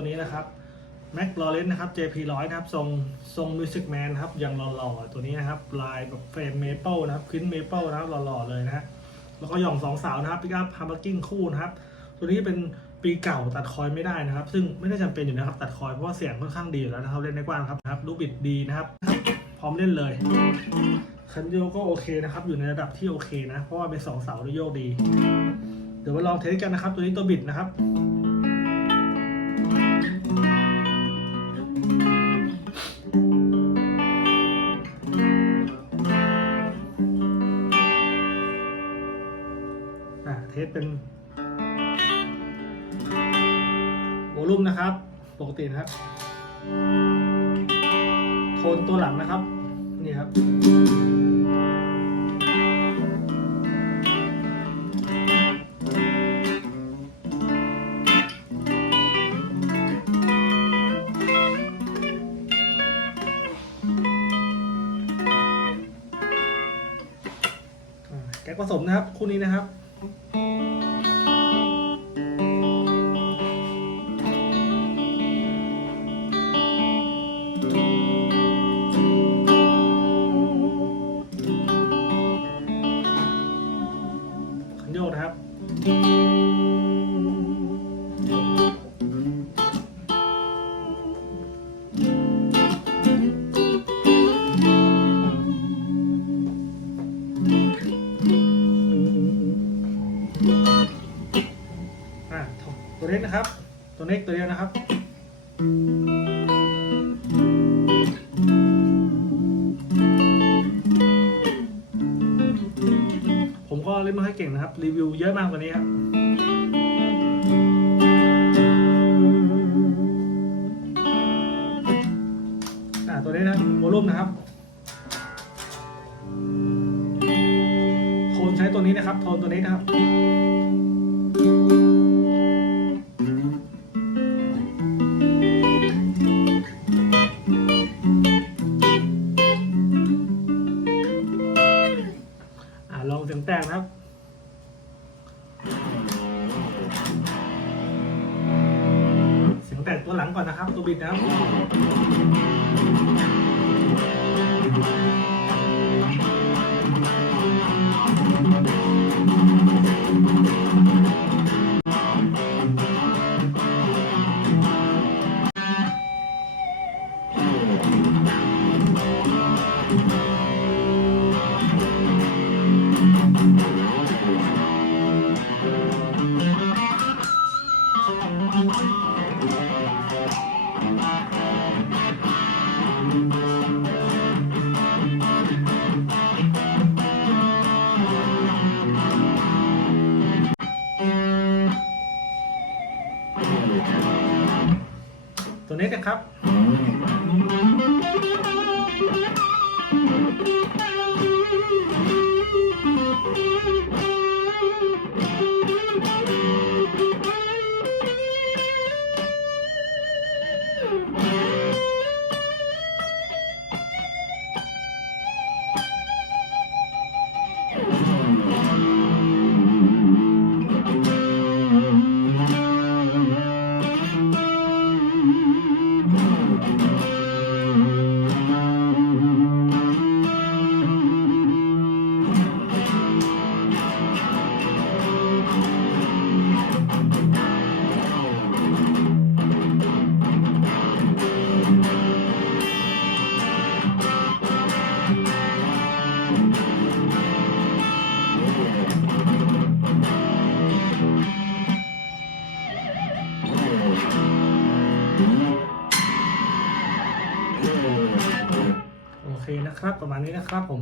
ตัวนี้นะครับแม็กลอเรนนะครับ JP ร้อยนะครับ ทรงทรงมิวสิกแมนครับยังหล่อๆ ตัวนี้นะครับ ลายแบบเฟรมเมเปิลนะครับควินเมเปิลนะครับหล่อๆ เลยนะฮะแล้วก็หย่องสองสาวนะครับพิกอัพฮาร์มกิ้งคู่นะครับ ตัวนี้เป็นปีเก่าตัดคอยไม่ได้นะครับ ซึ่งไม่ได้จำเป็นอยู่นะครับ ตัดคอยเพราะว่าเสียงค่อนข้างดีแล้วนะครับ เล่นได้กว้างครับนะครับลูกบิดดีนะครับ พร้อมเล่นเลยคันโยกก็โอเคนะครับ อยู่ในระดับที่โอเคนะ เพราะว่าเป็นสองเสาด้วยโยกดี เดี๋ยวมาลองเทสกันนะครับ ตัวนี้ตัวบิดนะครับ เป็นโวลูมนะครับ ปกตินะครับ โทนตัวหลังนะครับ นี่ครับแก๊กผสมนะครับ คู่นี้นะครับ ขันโยกนะครับ กนะครับ ตัวเล็กตัวเดียวนะครับ ผมก็เล่นไม่ค่อยเก่งนะครับ รีวิวเยอะมากกว่านี้ครับอ่าตัวนี้นะโวลูมนะครับโทนใช้ตัวนี้นะครับโทนตัวนี้นะครับ ตัวหลังก่อนนะครับ ตัวบิดนะครับ ตัวนี้นะครับ โอเคนะครับ ประมาณนี้นะครับผม